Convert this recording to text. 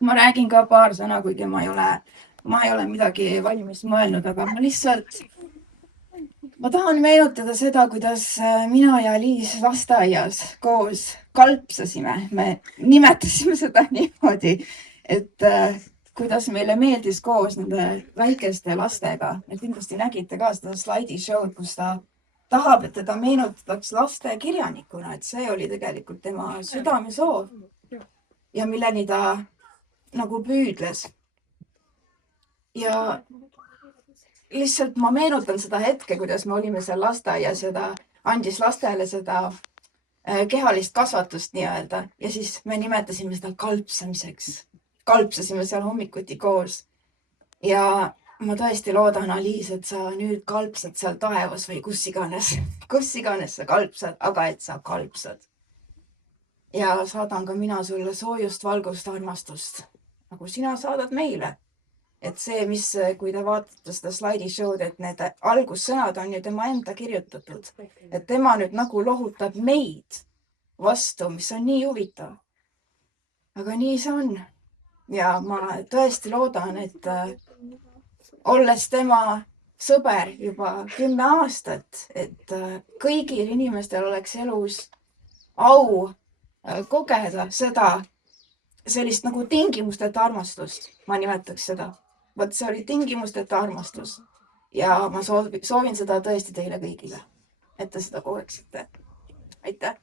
ma räägin ka paar sõna, kuigi ma ei ole midagi valmis mõelnud, aga ma tahan meenutada seda, kuidas mina ja Liis lasteaias koos kalpsasime. Me nimetasime seda niimoodi, et kuidas meile meeldis koos nende väikeste lastega. Te kindlasti nägite ka seda slaidishow'd, kus ta tahab, et teda meenutataks laste kirjanikuna, et see oli tegelikult tema südamesoov ja milleni ta nagu püüdles. Ja lihtsalt ma meenutan seda hetke, kuidas me olime seal lasteaias ja ta andis lastele seda kehalist kasvatust nii-öelda ja siis me nimetasime seda kalpsamiseks. Kalpsasime seal hommikuti koos. Ja ma tõesti loodan, Aliis, et sa nüüd kalpsad seal taevas või kus iganes sa kalpsad, aga et sa kalpsad. Ja saadan ka mina sulle soojust, valgust, armastust, nagu sina saadad meile. Et see, kui te vaatate seda slaidishow'd, et need algussõnad on ju tema enda kirjutatud. Et tema nüüd nagu lohutab meid vastu, mis on nii huvitav. Aga nii see on. Ja ma tõesti loodan, et olles tema sõber juba 10 aastat, et kõigil inimestel oleks elus au kogeda sellist nagu tingimusteta armastust, ma nimetaks seda. Vot see oli tingimusteta armastus ja ma soovin seda tõesti teile kõigile, et te seda kogeksite. Aitäh!